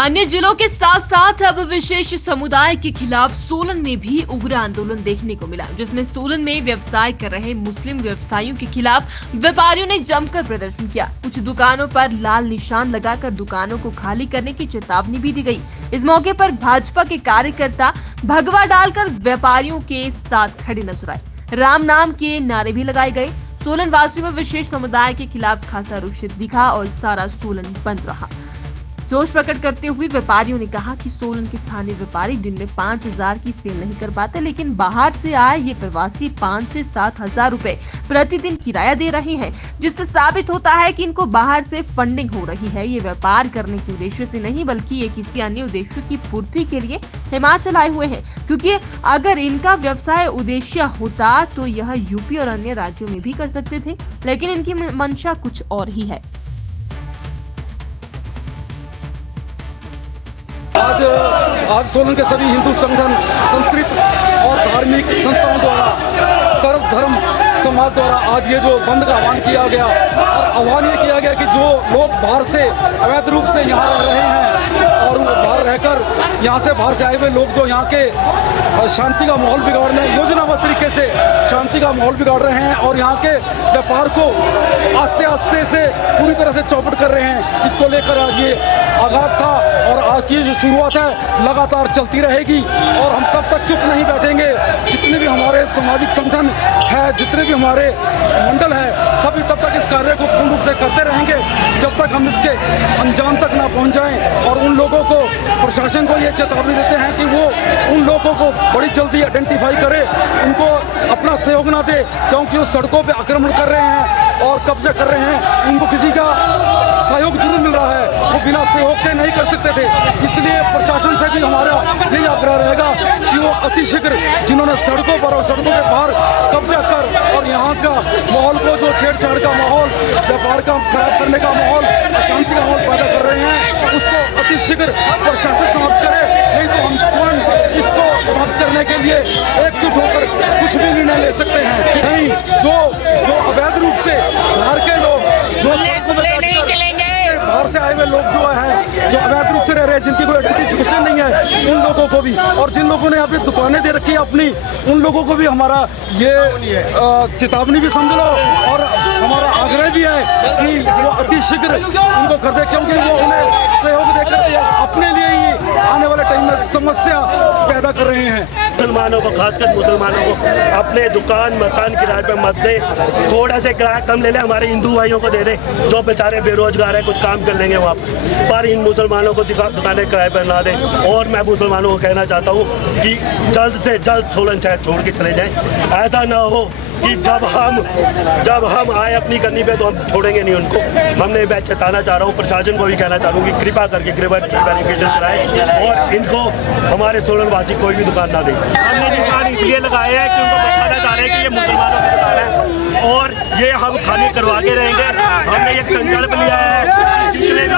अन्य जिलों के साथ साथ अब विशेष समुदाय के खिलाफ सोलन में भी उग्र आंदोलन देखने को मिला, जिसमें सोलन में व्यवसाय कर रहे मुस्लिम व्यवसायियों के खिलाफ व्यापारियों ने जमकर प्रदर्शन किया। कुछ दुकानों पर लाल निशान लगाकर दुकानों को खाली करने की चेतावनी भी दी गई। इस मौके पर भाजपा के कार्यकर्ता भगवा डालकर व्यापारियों के साथ खड़े नजर आए। राम नाम के नारे भी लगाए गए। सोलन वासियों में विशेष समुदाय के खिलाफ खासा रोष दिखा और सारा सोलन बंद रहा। जोश प्रकट करते हुए व्यापारियों ने कहा कि सोलन के स्थानीय व्यापारी दिन में 5,000 की सेल नहीं कर पाते, लेकिन बाहर से आए ये प्रवासी 5 से 7,000 रुपए प्रतिदिन किराया दे रहे हैं, जिससे साबित होता है कि इनको बाहर से फंडिंग हो रही है। ये व्यापार करने के उद्देश्य से नहीं, बल्कि ये किसी अन्य उद्देश्य की पूर्ति के लिए हिमाचल आए हुए हैं, क्योंकि अगर इनका व्यवसाय उद्देश्य होता तो यह यूपी और अन्य राज्यों में भी कर सकते थे, लेकिन इनकी मंशा कुछ और ही है। आज सोलन के सभी हिंदू संगठन, संस्कृत और धार्मिक संस्थाओं द्वारा, सर्वधर्म समाज द्वारा आज ये जो बंद का आह्वान किया गया और आह्वान ये किया गया कि जो लोग बाहर से अवैध रूप से यहाँ रह रहे हैं और बाहर रहकर यहाँ से बाहर से आए हुए लोग जो यहाँ के शांति का माहौल बिगाड़ने, योजनाबद्ध तरीके से शांति का माहौल बिगाड़ रहे हैं और यहाँ के व्यापार को आस्ते आस्ते से पूरी तरह से चौपट कर रहे हैं, इसको लेकर आज ये आगाज था और आज की जो शुरुआत है लगातार चलती रहेगी और हम तब तक चुप नहीं बैठेंगे। जितने भी हमारे सामाजिक संगठन है, जितने भी हमारे मंडल है, सभी तब तक इस कार्य को पूर्ण रूप से करते रहेंगे जब तक हम इसके अंजाम तक ना पहुंच जाएं। और उन लोगों को, प्रशासन को ये चेतावनी देते हैं कि वो उन लोगों को बड़ी जल्दी आइडेंटिफाई करे, उनको अपना सहयोग ना दे, क्योंकि वो सड़कों पर आक्रमण कर रहे हैं और कब्जा कर रहे हैं। उनको किसी का सहयोग जरूर मिल रहा है, वो बिना सहयोग के नहीं कर सकते थे। इसलिए प्रशासन से भी हमारा यही आग्रह रहेगा कि वो अतिशीघ्र जिन्होंने सड़कों पर और सड़कों के बाहर कब्जा कर और यहाँ का माहौल को, जो छेड़छाड़ का माहौल, व्यापार का खराब करने का माहौल, अशांति का माहौल पैदा कर रहे हैं, उसको अतिशीघ्र प्रशासन समाप्त करे। नहीं तो हम स्वयं इसको समाप्त करने के लिए एकजुट होकर कुछ भी निर्णय ले सकते हैं। नहीं, जो अवैध रूप से बाहर के लोग, जो बाहर से आए हुए लोग जो है, जो अवैध रूप से रह रहे हैं, जिनकी कोई आइडेंटिफिकेशन नहीं है, उन लोगों को भी, और जिन लोगों ने यहाँ पे दुकानें दे रखी है अपनी, उन लोगों को भी हमारा ये चेतावनी भी समझ लो और हमारा आग्रह भी है कि वो अतिशीघ्र उनको कर दे, क्योंकि वो उन्हें सहयोग देकर अपने लिए ही आने वाले टाइम में समस्या पैदा कर रहे हैं। मुसलमानों को, खासकर मुसलमानों को अपने दुकान मकान किराए पे मत दे, थोड़ा से किराया कम ले ले, हमारे हिंदू भाइयों को दे दे जो बेचारे बेरोजगार हैं, कुछ काम कर लेंगे वहाँ पर इन मुसलमानों को दुकानें किराए पर ना दें। और मैं मुसलमानों को कहना चाहता हूँ कि जल्द से जल्द सोलन शहर छोड़ के चले जाएं। ऐसा ना हो कि जब हम आए अपनी करनी पे तो हम छोड़ेंगे नहीं उनको। हमने मैं चेताना चाह रहा हूँ, प्रशासन को भी कहना चाह रहा हूँ कि कृपा करके वेरिफिकेशन कराएं और इनको हमारे सोलन वासी कोई भी दुकान ना दे। हमने निशान इसलिए लगाए हैं कि उनको बताना चाह रहे हैं कि ये मुसलमानों की दुकान है और ये हम खाली करवा के रहेंगे। हमने एक संकल्प लिया है, जितने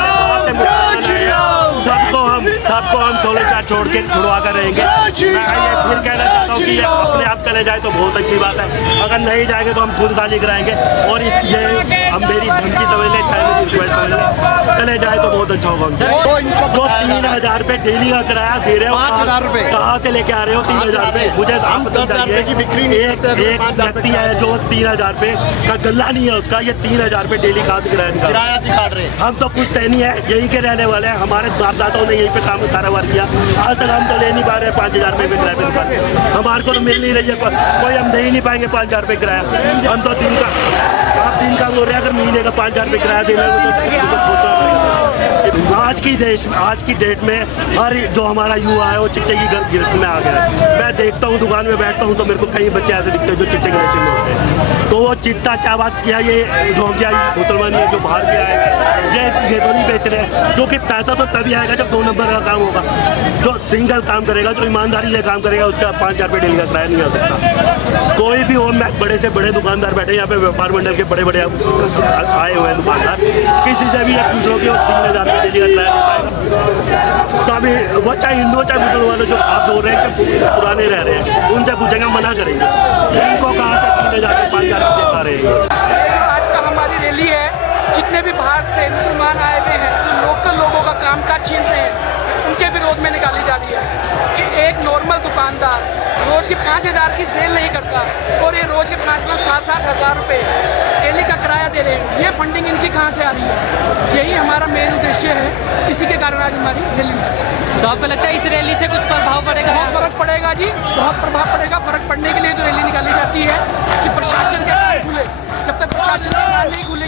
सबको हम सोलन शहर छोड़ के छुड़वा कर रहेंगे। मैं ये फिर कहना चाहता हूँ कि ये अपने आप चले जाए तो बहुत अच्छी बात है, अगर नहीं जाएंगे तो हम खुद खाली कराएंगे। और इस ये हम मेरी धमकी समझ लें, चाहे मेरी रिक्वेस्ट समझ लें, चले जाए तो बहुत अच्छा होगा उनसे। जो 3,000 रुपये डेली का किराया दे रहे हो, 5,000 रुपये कहाँ से लेके आ रहे हो? 3,000 रुपये मुझे आप बताइए। एक व्यक्ति है जो 3,000 रुपये का गल्ला नहीं है उसका, ये 3,000 रुपये डेली कहाँ से किराया दिखा रहे हैं? हम तो पूछते नहीं है, यहीं के रहने वाले हैं, हमारे बाप दादाओं ने यहीं पे काम कारोबार किया, आज तक हम तो ले नहीं पा रहे 5,000 रुपये किराए पे दुकान। हमारे को तो मिल नहीं रही है, कोई हम दे ही नहीं पाएंगे 5,000 रुपये किराया। हम तो दिन का, आप दिन का बोल रहे हैं, अगर महीने का 5,000 रुपये किराया देना तो सोचना पड़ेगा। आज की डेट में हर जो हमारा युवा है वो चिट्टे की गिरफ्त में आ गया है। मैं देखता हूँ, दुकान में बैठता हूँ तो मेरे को कई बच्चे ऐसे दिखते हैं जो चिट्टे के नशे में होते हैं। तो वो चिट्टा क्या बात किया, ये जो क्या मुसलमान जो बाहर के आए ये तो नहीं बेच रहे हैं, क्योंकि पैसा तो तभी आएगा जब 2 नंबर का काम होगा। जो सिंगल काम करेगा, जो ईमानदारी से काम करेगा, उसका 5,000 रुपये डेली का किराया नहीं आ सकता। कोई भी हो, बड़े से बड़े दुकानदार बैठे यहाँ पे, व्यापार मंडल के बड़े बड़े आए हुए हैं दुकानदार, किसी से भी पूछ लो कि 3,000 रुपये डेली का किराया नहीं पाएगा। सभी वो चाहे हिंदू चाहे मुसलमान, जो आप बोल रहे हैं कि पुराने रह रहे हैं, उनसे पूछेंगे, मना करेंगे। इनको कहाँ से 3,000 रुपये 5,000 रुपये दे पा रहे हैं? आज का हमारी रैली है, जितने भी बाहर से मुसलमान आए हुए हैं, जो लोकल लोगों का कामकाज छीन रहे हैं, उसके विरोध में निकाली जा रही है कि एक नॉर्मल दुकानदार रोज की 5,000 की सेल नहीं करता और ये रोज के 5-5, 7-7 हज़ार रुपये डेली का किराया दे रहे हैं। ये फंडिंग इनकी कहाँ से आ रही है? यही हमारा मेन उद्देश्य है, इसी के कारण आज हमारी रैली निकली। तो आपको लगता है इस रैली से कुछ प्रभाव पड़ेगा? बहुत फर्क पड़ेगा जी, बहुत प्रभाव पड़ेगा। फर्क पड़ने के लिए तो रैली निकाली जाती है कि प्रशासन के कान खुले। जब तक प्रशासन के कान नहीं खुले